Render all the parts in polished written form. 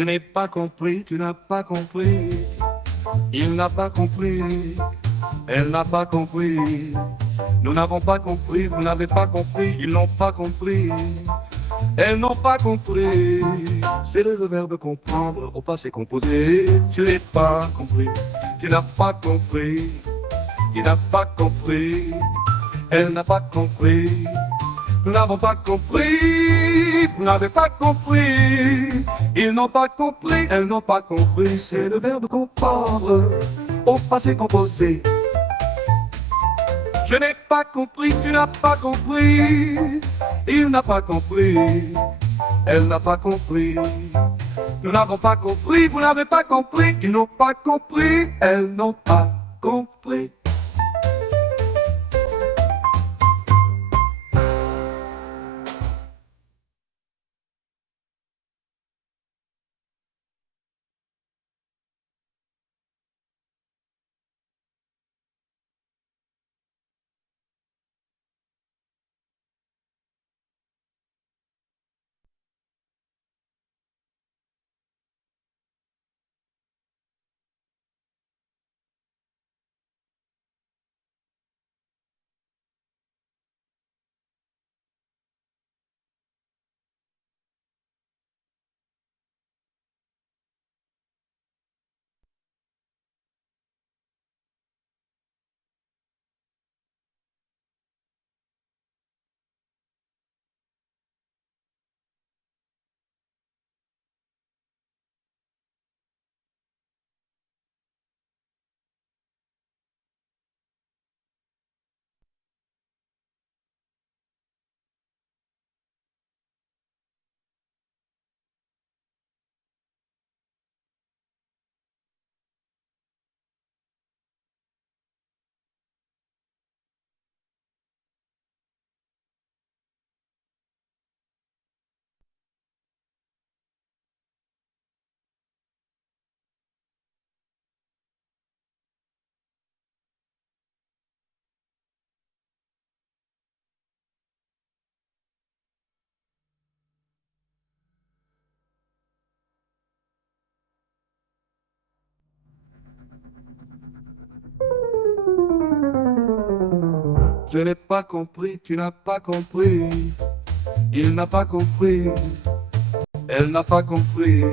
Je n'ai pas compris, tu n'as pas compris. Il n'a pas compris, elle n'a pas compris. Nous n'avons pas compris, vous n'avez pas compris, ils n'ont pas compris. Elles n'ont pas compris. C'est le verbe comprendre au passé composé. Tu n'as pas compris, tu n'as pas compris. Il n'a pas compris, elle n'a pas compris. Nous n'avons pas compris, vous n'avez pas compris. Ils n'ont pas compris, elles n'ont pas compris. C'est le verbe comprendre au passé composé. Je n'ai pas compris, tu n'as pas compris. Il n'a pas compris, elle n'a pas compris. Nous n'avons pas compris, vous n'avez pas compris. Ils n'ont pas compris, elles n'ont pas compris. Je n'ai pas compris, tu n'as pas compris. Il n'a pas compris, elle n'a pas compris.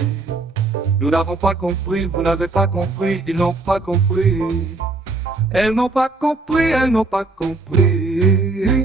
Nous n'avons pas compris, vous n'avez pas compris. Ils n'ont pas compris, elles n'ont pas compris, elles n'ont pas compris.